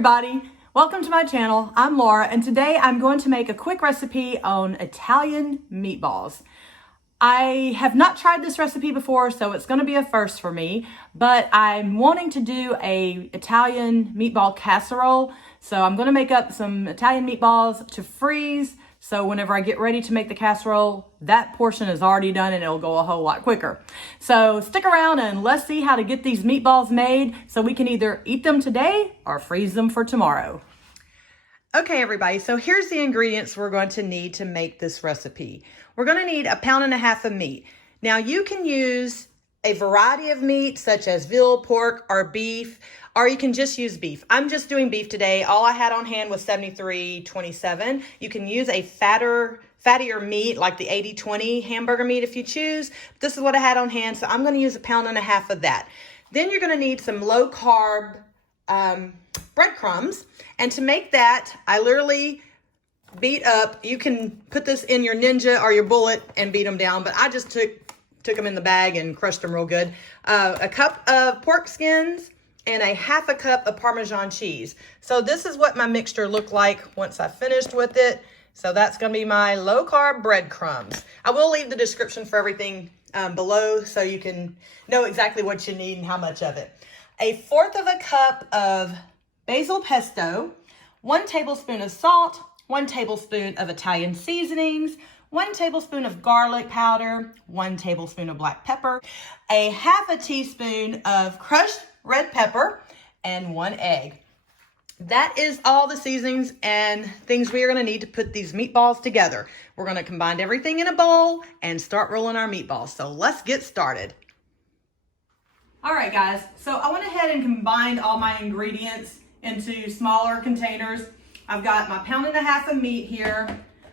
everybody, welcome to my channel. I'm Laura and today I'm going to make a quick recipe on Italian meatballs. I have not tried this recipe before, so it's going to be a first for me, but I'm wanting to do a Italian meatball casserole. So I'm going to make up some Italian meatballs to freeze, so whenever I get ready to make the casserole, that portion is already done and it'll go a whole lot quicker. So stick around and let's see how to get these meatballs made so we can either eat them today or freeze them for tomorrow. Okay, everybody, so here's the ingredients we're going to need to make this recipe. We're going to need 1.5 pounds of meat. Now, you can use a variety of meat such as veal, pork, or beef, or you can just use beef. I'm just doing beef today. All I had on hand was 73.27. You can use a fattier meat like the 80/20 hamburger meat if you choose. This is what I had on hand, so I'm going to use 1.5 pounds of that. Then you're going to need some low carb breadcrumbs. And to make that, I literally beat up, you can put this in your Ninja or your Bullet and beat them down, but I just took them in the bag and crushed them real good. A cup of pork skins and 1/2 cup of Parmesan cheese. So this is what my mixture looked like once I finished with it. So that's going to be my low carb breadcrumbs. I will leave the description for everything below so you can know exactly what you need and how much of it. 1/4 cup of basil pesto, 1 tablespoon of salt, 1 tablespoon of Italian seasonings, 1 tablespoon of garlic powder, 1 tablespoon of black pepper, 1/2 teaspoon of crushed red pepper, and 1 egg. That is all the seasonings and things we are going to need to put these meatballs together. We're going to combine everything in a bowl and start rolling our meatballs. So let's get started. All right, guys, so I went ahead and combined all my ingredients into smaller containers. I've got my 1.5 pounds of meat here,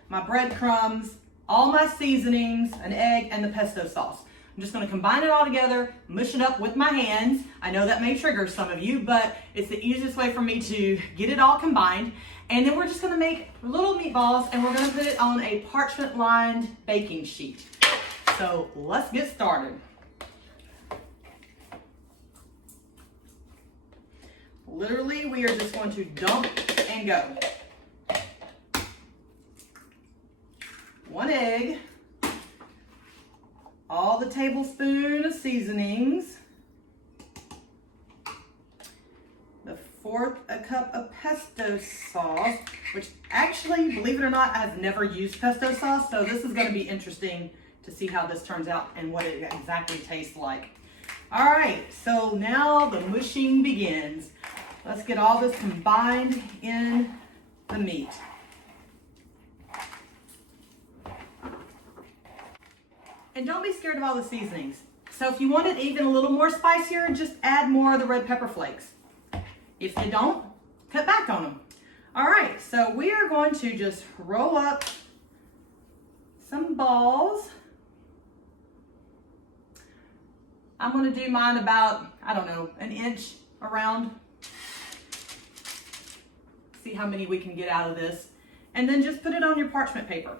my breadcrumbs, all my seasonings, an egg, and the pesto sauce. I'm just going to combine it all together, mush it up with my hands. I know that may trigger some of you, but it's the easiest way for me to get it all combined. And then we're just going to make little meatballs, and we're going to put it on a parchment lined baking sheet. So let's get started. Literally, we are just going to dump and go. 1 egg, all the tablespoon of seasonings, the 1/4 cup of pesto sauce, which actually, believe it or not, I've never used pesto sauce, so this is going to be interesting to see how this turns out and what it exactly tastes like. All right, so now the mushing begins. Let's get all this combined in the meat. And don't be scared of all the seasonings. So if you want it even a little more spicier, just add more of the red pepper flakes. If you don't, cut back on them. All right, so we are going to just roll up some balls. I'm going to do mine about, I don't know, 1 inch around. See how many we can get out of this. And then just put it on your parchment paper.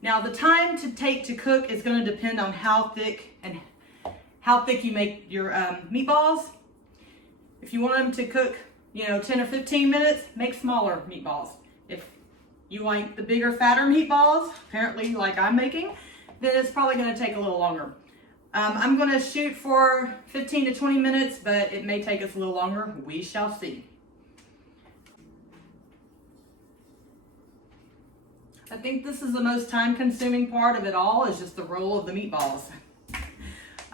Now the time to take to cook is going to depend on how thick you make your meatballs. If you want them to cook, 10 or 15 minutes, make smaller meatballs. If you like the bigger, fatter meatballs, apparently like I'm making, then it's probably going to take a little longer. I'm going to shoot for 15 to 20 minutes, but it may take us a little longer. We shall see. I think this is the most time-consuming part of it all, is just the roll of the meatballs.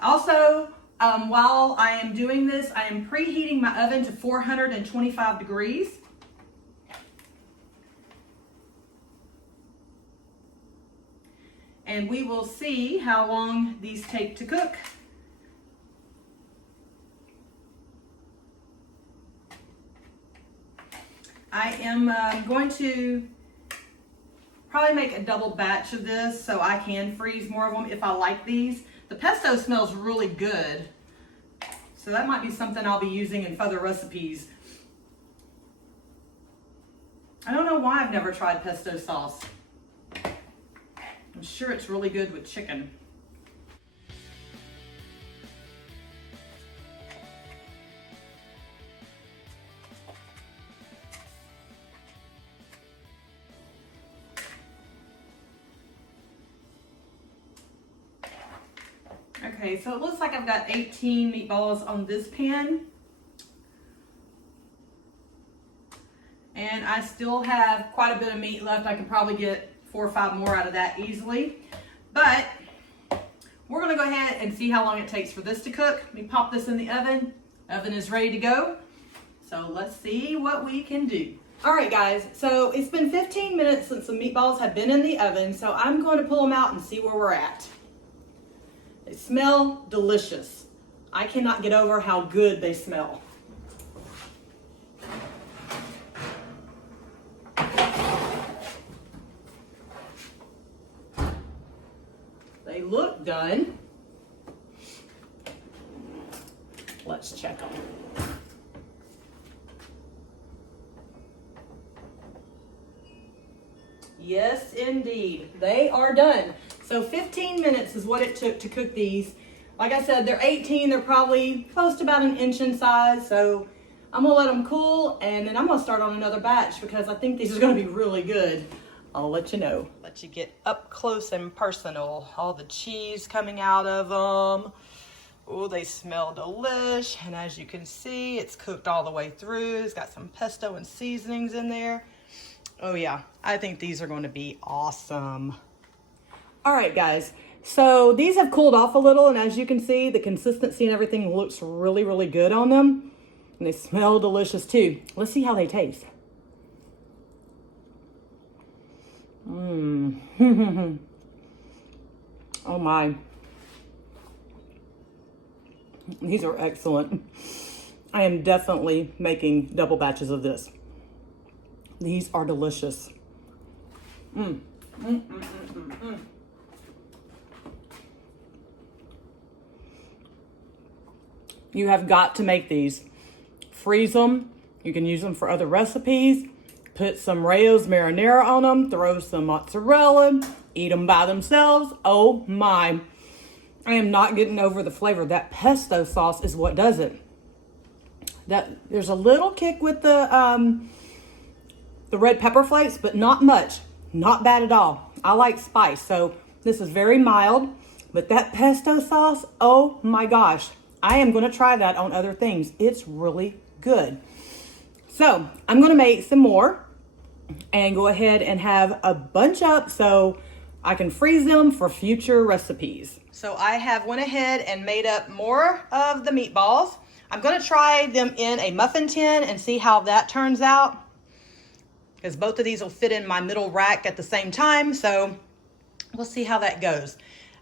Also, while I am doing this, I am preheating my oven to 425 degrees. And we will see how long these take to cook. I am going to probably make a double batch of this so I can freeze more of them if I like these. The pesto smells really good, so that might be something I'll be using in further recipes. I don't know why I've never tried pesto sauce. I'm sure it's really good with chicken. Okay, so it looks like I've got 18 meatballs on this pan. And I still have quite a bit of meat left. I could probably get 4 or 5 more out of that easily. But we're gonna go ahead and see how long it takes for this to cook. Let me pop this in the oven. Oven is ready to go. So let's see what we can do. All right, guys, so it's been 15 minutes since the meatballs have been in the oven, so I'm going to pull them out and see where we're at. They smell delicious. I cannot get over how good they smell. They look done. Let's check them. Yes, indeed. They are done. So 15 minutes is what it took to cook these. Like I said, they're 18. They're probably close to about an inch in size. So I'm going to let them cool, and then I'm going to start on another batch because I think these are going to be really good. I'll let you know. Let you get up close and personal. All the cheese coming out of them. Oh, they smell delish. And as you can see, it's cooked all the way through. It's got some pesto and seasonings in there. Oh yeah, I think these are going to be awesome. All right, guys. So these have cooled off a little, and as you can see, the consistency and everything looks really, really good on them. And they smell delicious too. Let's see how they taste. Mmm. Oh my. These are excellent. I am definitely making double batches of this. These are delicious. You have got to make these. Freeze them. You can use them for other recipes. Put some Rayo's marinara on them. Throw some mozzarella. Eat them by themselves. Oh my. I am not getting over the flavor. That pesto sauce is what does it. There's a little kick with the red pepper flakes, but not much. Not bad at all. I like spice, so this is very mild. But that pesto sauce, oh my gosh. I am going to try that on other things. It's really good. So I'm going to make some more and go ahead and have a bunch up so I can freeze them for future recipes. So I have went ahead and made up more of the meatballs. I'm going to try them in a muffin tin and see how that turns out, because both of these will fit in my middle rack at the same time. So we'll see how that goes.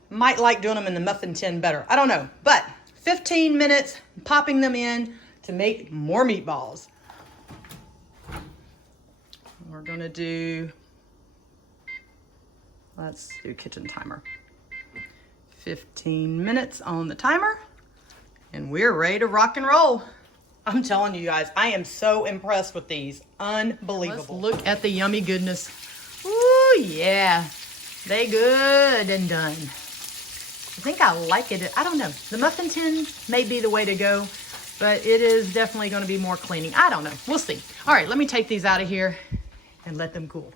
Might like doing them in the muffin tin better. I don't know, but 15 minutes popping them in to make more meatballs. We're gonna do, let's do kitchen timer. 15 minutes on the timer, and we're ready to rock and roll. I'm telling you guys, I am so impressed with these. Unbelievable. Let's look at the yummy goodness. Ooh, yeah. They good and done. I think I like it. I don't know. The muffin tin may be the way to go, but it is definitely going to be more cleaning. I don't know. We'll see. All right, let me take these out of here and let them cool.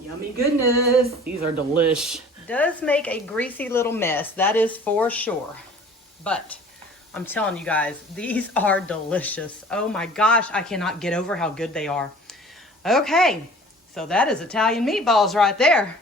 Yummy goodness. These are delish. Does make a greasy little mess, that is for sure. But I'm telling you guys, these are delicious. Oh my gosh, I cannot get over how good they are. Okay, so that is Italian meatballs right there.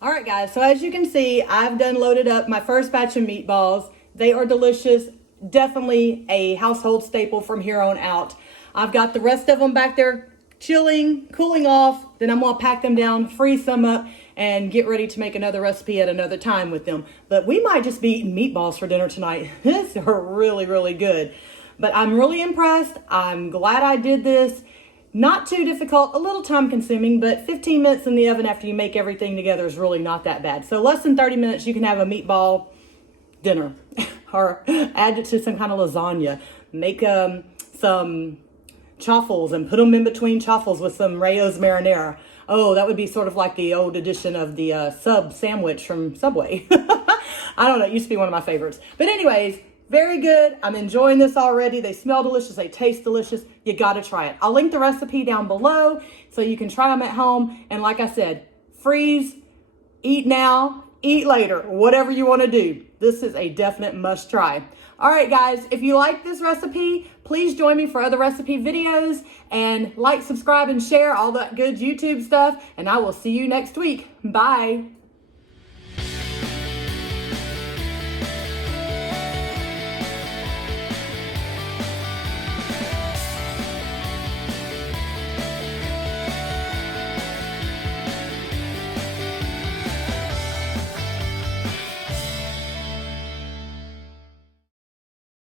All right guys, so as you can see, I've done loaded up my first batch of meatballs. They are delicious. Definitely a household staple from here on out. I've got the rest of them back there chilling, cooling off. Then I'm gonna pack them down, freeze some up, and get ready to make another recipe at another time with them. But we might just be eating meatballs for dinner tonight. These are really, really good. But I'm really impressed. I'm glad I did this. Not too difficult, a little time consuming, but 15 minutes in the oven after you make everything together is really not that bad. So less than 30 minutes, you can have a meatball dinner or add it to some kind of lasagna. Make some chaffles and put them in between chaffles with some Rayo's marinara. Oh, that would be sort of like the old edition of the sub sandwich from Subway. I don't know. It used to be one of my favorites. But anyways, very good. I'm enjoying this already. They smell delicious. They taste delicious. You got to try it. I'll link the recipe down below so you can try them at home. And like I said, freeze, eat now, eat later, whatever you want to do. This is a definite must try. All right, guys, if you like this recipe, please join me for other recipe videos and like, subscribe, and share all that good YouTube stuff. And I will see you next week. Bye.